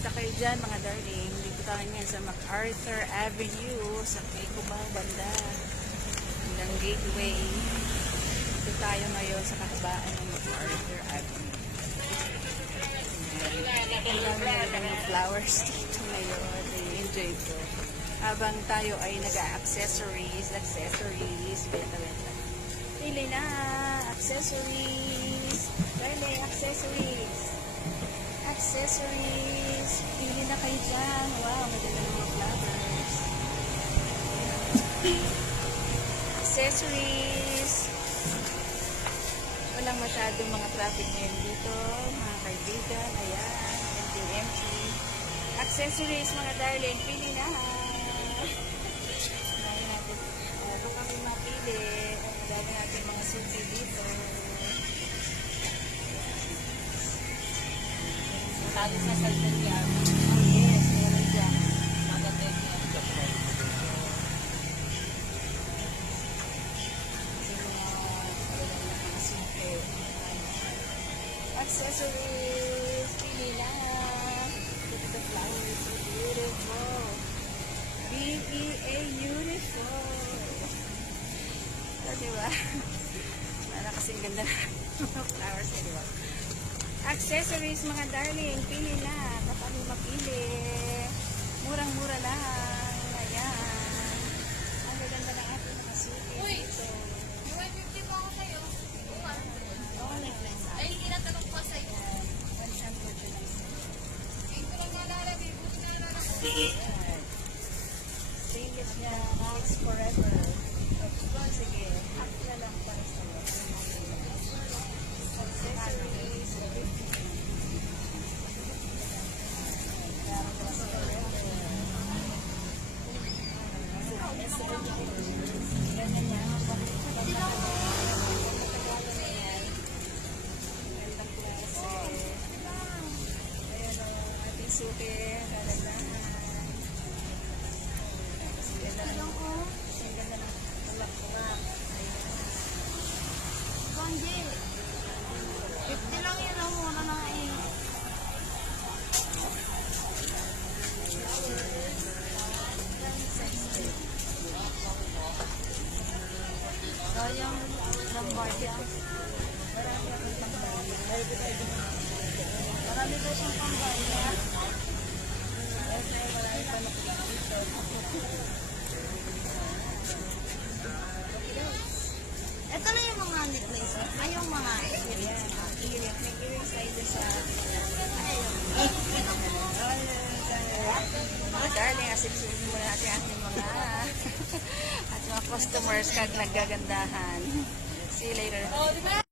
Kamusta kayo dyan mga darling? Dito tayo ngayon sa MacArthur Avenue sa Cubao banda. Hanggang Gateway. Dito tayo ngayon sa kahabaan ng MacArthur Avenue. Ang dami flowers dito ngayon. I-enjoy ko. Habang tayo ay nag-accessories, accessories, benta, benta. Pili na, accessories. Dali, accessories. Accessories. Pili na kayo dyan. Wow, maganda mga flowers. Accessories. Walang masyadong mga traffic ngayon dito. Mga kaibigan. Ayan. Empty, empty. Accessories, mga darling. Pili na. Dami natin. Uh, kung kami mapili, dami natin mga suki dito. Talo sa. Oh, yes. Meron dyan. Maganda suki. Accessories. Pili na. Look at the flowers. So beautiful. B-E-A beautiful. So, di ba? Para kasing ganda ng flowers eh, di ba? Accessories, mga darling. Pili na. Kapag mapili. Murang-mura lang. Ayan. Ang gaganda ng ating mga suki. Uy! dito. May 150 pa ako sa'yo. Oo, necklace. Ay, tinatanong ko sa'yo. One sample dyan. Ay, ko lang naalala. Di ko naalala ko. Stainless niya. Last forever. Sige. Hack na mañana. Sayang lambar yan. Marami daw siyang pambaya. Ito na yung mga necklace. Ay, yung mga earrings. Earring. May earrings tayo sa... Mga darling, asipsipin muna natin ating mga at mga customers kag naggagandahan. See you later.